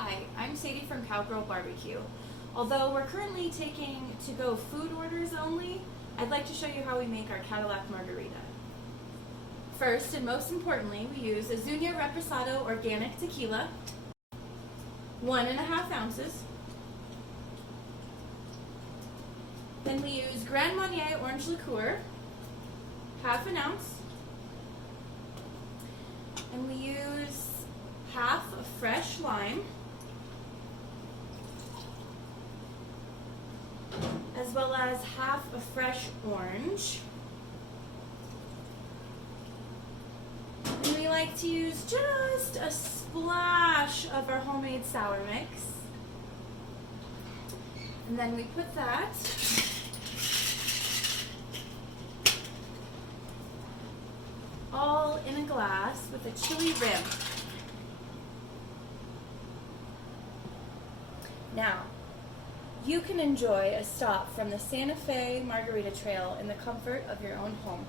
Hi, I'm Sadie from Cowgirl Barbecue. Although we're currently taking to-go food orders only, I'd like to show you how we make our Cadillac Margarita. First, and most importantly, we use Azunia Reposado Organic Tequila, 1.5 ounces. Then we use Grand Marnier Orange Liqueur, 1/2 ounce. And we use half a fresh lime, as well as half a fresh orange. And we like to use just a splash of our homemade sour mix. And then we put that all in a glass with a chili rim. Now, you can enjoy a stop from the Santa Fe Margarita Trail in the comfort of your own home.